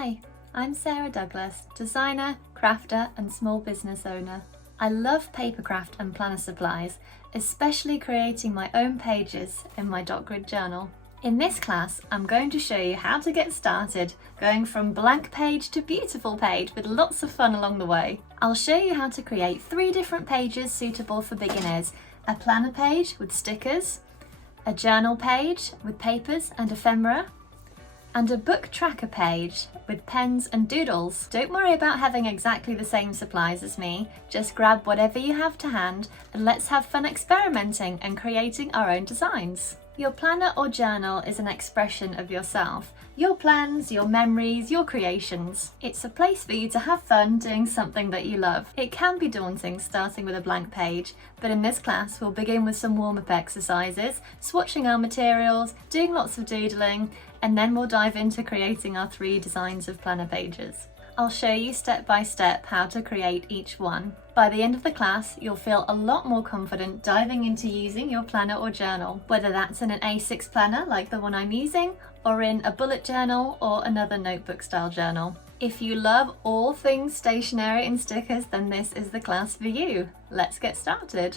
Hi, I'm Sarah Douglas, designer, crafter and small business owner. I love papercraft and planner supplies, especially creating my own pages in my dot grid journal. In this class, I'm going to show you how to get started, going from blank page to beautiful page with lots of fun along the way. I'll show you how to create 3 different pages suitable for beginners: a planner page with stickers, a journal page with papers and ephemera, and a book tracker page with pens and doodles. Don't worry about having exactly the same supplies as me, just grab whatever you have to hand and let's have fun experimenting and creating our own designs. Your planner or journal is an expression of yourself, your plans, your memories, your creations. It's a place for you to have fun doing something that you love. It can be daunting starting with a blank page, but in this class we'll begin with some warm-up exercises, swatching our materials, doing lots of doodling, and then we'll dive into creating our 3 designs of planner pages. I'll show you step by step how to create each one. By the end of the class, you'll feel a lot more confident diving into using your planner or journal, whether that's in an A6 planner like the one I'm using, or in a bullet journal or another notebook style journal. If you love all things stationery and stickers, then this is the class for you. Let's get started.